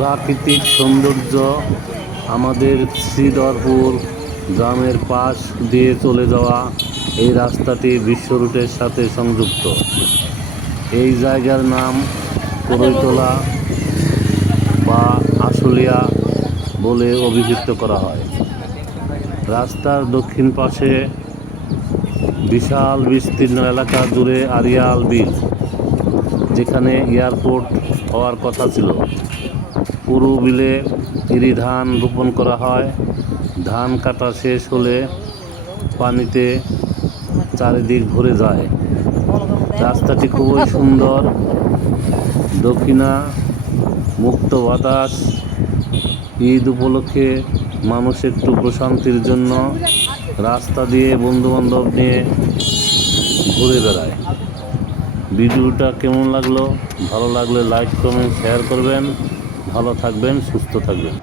প্রাকৃতিক সৌন্দর্য আমাদের শ্রীধরপুর গ্রামের পাশ দিয়ে চলে যাওয়া এই রাস্তাটি বিশ্ব রুটের সাথে সংযুক্ত। এই জায়গার নাম করইতলা বা আশুলিয়া বলে অভিহিত করা হয়। রাস্তার দক্ষিণ পাশে বিশাল বিস্তীর্ণ এলাকা জুড়ে আড়িয়াল বিল, যেখানে এয়ারপোর্ট হওয়ার কথা ছিল। পুরো বিলে ইরি ধান রোপণ করা হয়। ধান কাটা শেষ হলে পানিতে চারিদিক ভরে যায়। রাস্তাটি খুবই সুন্দর। দক্ষিণা মুক্ত বাতাস। ঈদ উপলক্ষে মানুষ একটু প্রশান্তির জন্য রাস্তা দিয়ে বন্ধুবান্ধব নিয়ে ঘুরে বেড়ায়। ভিডিওটা কেমন লাগলো? ভালো লাগলে লাইক কমেন্ট শেয়ার করবেন। ভালো থাকবেন, সুস্থ থাকবেন।